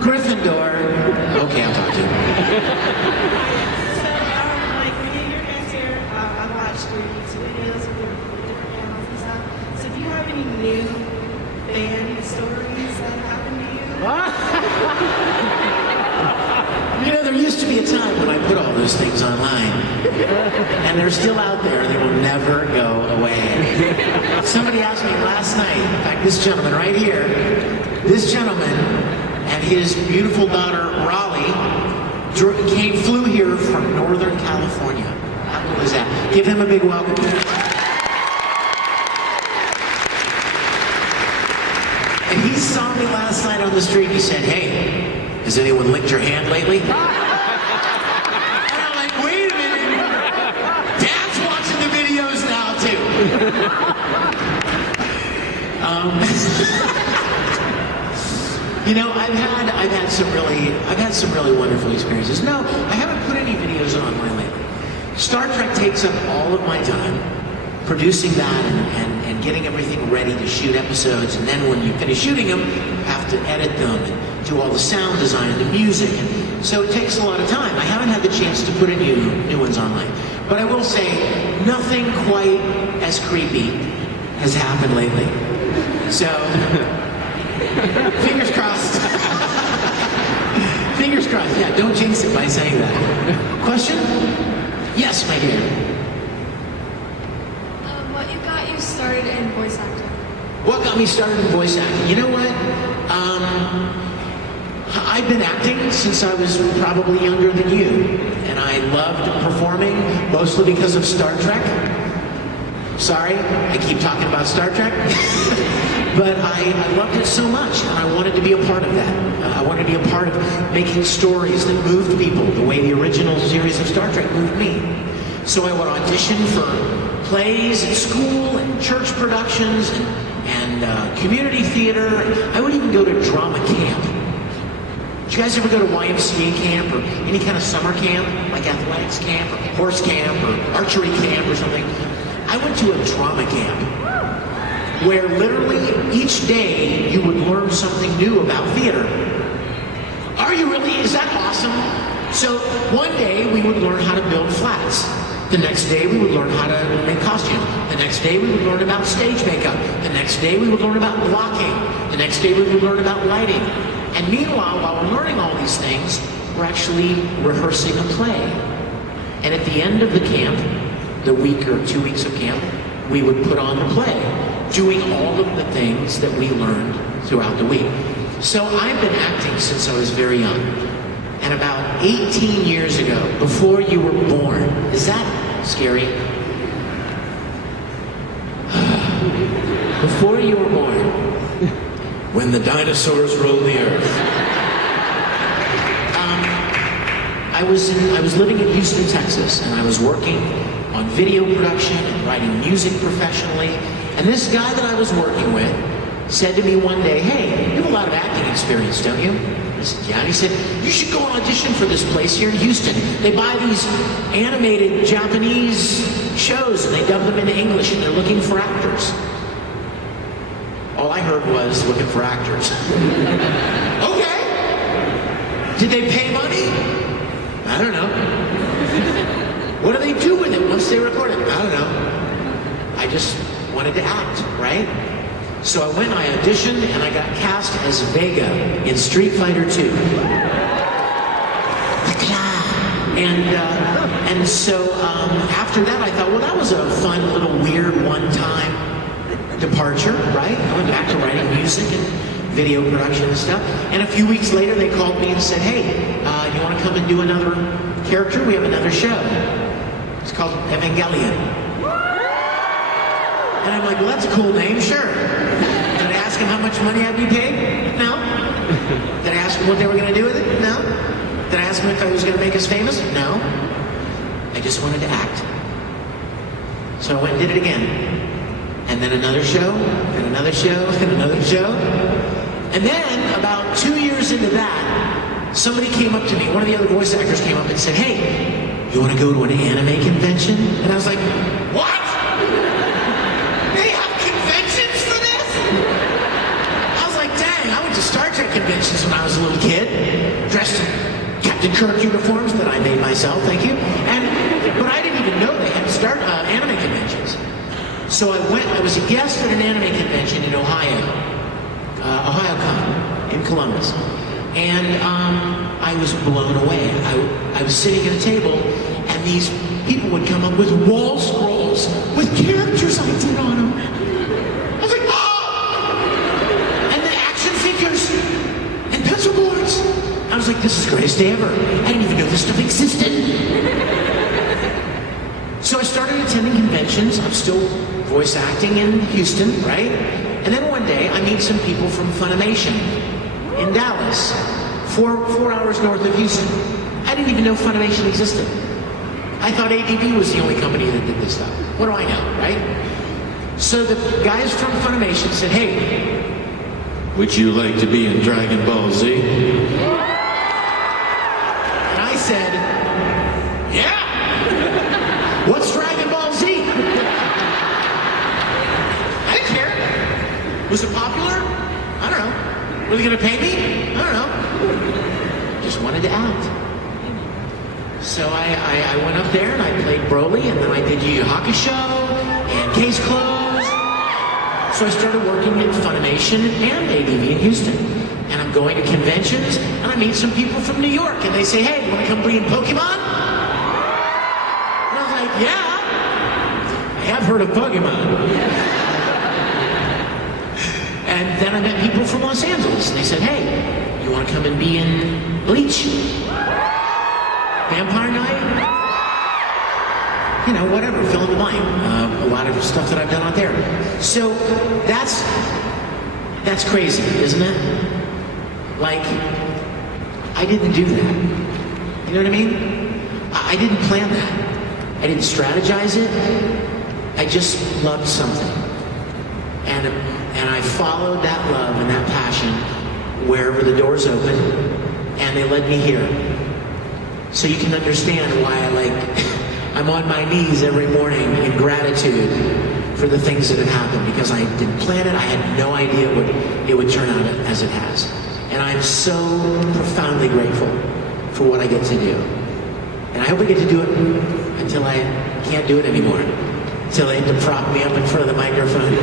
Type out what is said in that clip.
Gryffindor. Okay, I'll talk to you. So, like, when your guys here, I watched your YouTube videos with your different channels and stuff. So, do you have any new band stories that happened to you? You know, there used to be a time when I put all those things online, and they're still out there. They will never go away. Somebody asked me last night, in fact, this gentleman right here, this gentleman and his beautiful daughter, Raleigh, flew here from Northern California. How cool is that? Give him a big welcome. And he saw me last night on the street. He said, "Hey, has anyone licked your hand lately?" And I'm like, wait a minute. Dad's watching the videos now, too. You know, I've had some really wonderful experiences. No, I haven't put any videos online lately. Star Trek takes up all of my time, producing that and getting everything ready to shoot episodes. And then when you finish shooting them, you have to edit them and do all the sound design and the music. And so it takes a lot of time. I haven't had the chance to put any new ones online. But I will say, nothing quite as creepy has happened lately. So, fingers crossed. Fingers crossed. Yeah, don't jinx it by saying that. Question? Yes, my dear. What got you started in voice acting? What got me started in voice acting? You know what? I've been acting since I was probably younger than you. And I loved performing, mostly because of Star Trek. Sorry, I keep talking about Star Trek. But I loved it so much, and I wanted to be a part of that. I wanted to be a part of making stories that moved people the way the original series of Star Trek moved me. So I would audition for plays at school and church productions and community theater. I would even go to drama camp. Did you guys ever go to YMCA camp or any kind of summer camp, like athletics camp or horse camp or archery camp or something? I went to a drama camp where literally each day you would learn something new about theater. Are you really? Is that awesome? So one day we would learn how to build flats. The next day we would learn how to make costumes. The next day we would learn about stage makeup. The next day we would learn about blocking. The next day we would learn about lighting. And meanwhile, while we're learning all these things, we're actually rehearsing a play. And at the end of the camp, the week or 2 weeks of camp, we would put on the play, doing all of the things that we learned throughout the week. So I've been acting since I was very young. And about 18 years ago, before you were born, is that scary? Before you were born, when the dinosaurs rolled the earth, I was living in Houston, Texas, and I was working on video production and writing music professionally. And this guy that I was working with said to me one day, "Hey, you have a lot of acting experience, don't you?" I said, "Yeah." And he said, "You should go audition for this place here in Houston. They buy these animated Japanese shows and they dub them into English and they're looking for actors." All I heard was looking for actors. Okay. Did they pay money? I don't know. What do they do with it once they record it? I don't know. I just wanted to act, right? So I went, I auditioned, and I got cast as Vega in Street Fighter 2. And so after that, I thought, well, that was a fun little weird one-time departure, right? I went back to writing music and video production and stuff. And a few weeks later, they called me and said, "Hey, you want to come and do another character? We have another show. It's called Evangelion." And I'm like, "Well, that's a cool name, sure." Did I ask him how much money I'd be paid? No. Did I ask him what they were going to do with it? No. Did I ask him if I was going to make us famous? No. I just wanted to act. So I went and did it again. And then another show, and another show, and another show. And then, about 2 years into that, somebody came up to me, one of the other voice actors came up and said, "Hey, you want to go to an anime convention?" And I was like, "What? They have conventions for this? Trek conventions when I was a little kid, dressed in Captain Kirk uniforms that I made myself, thank you. But I didn't even know they had anime conventions. So I was a guest at an anime convention in Ohio, OhioCon in Columbus. And I was blown away. I was sitting at a table, and these people would come up with wall scrolls with characters I did on them. I was like, oh! And the action figures and pencil boards. I was like, this is the greatest day ever. I didn't even know this stuff existed. So I started attending conventions. I'm still voice acting in Houston, right? And then one day I meet some people from Funimation in Dallas, 4 hours north of Houston. I didn't even know Funimation existed. I thought ADV was the only company that did this stuff. What do I know, right? So the guys from Funimation said, hey, would you like to be in Dragon Ball Z? And I said, yeah! What's Dragon Ball Z? I didn't care. Was it popular? I don't know. Were they going to pay me? I don't know. Just wanted to act. So I went up there and I played Broly, and then I did Yu Yu Hakusho and Case Closed. So I started working at Funimation and ADV in Houston. And I'm going to conventions, and I meet some people from New York, and they say, hey, you want to come be in Pokemon? And I was like, yeah, I have heard of Pokemon. And then I met people from Los Angeles, and they said, hey, you want to come and be in Bleach? Vampire Night? You know, whatever, fill in the blank. A lot of stuff that I've done out there. So that's crazy, isn't it? Like, I didn't do that. You know what I mean? I didn't plan that. I didn't strategize it. I just loved something. And I followed that love and that passion wherever the doors opened, and they led me here. So you can understand why I'm on my knees every morning in gratitude for the things that have happened, because I didn't plan it. I had no idea it would turn out as it has. And I'm so profoundly grateful for what I get to do. And I hope I get to do it until I can't do it anymore. Until they have to prop me up in front of the microphone.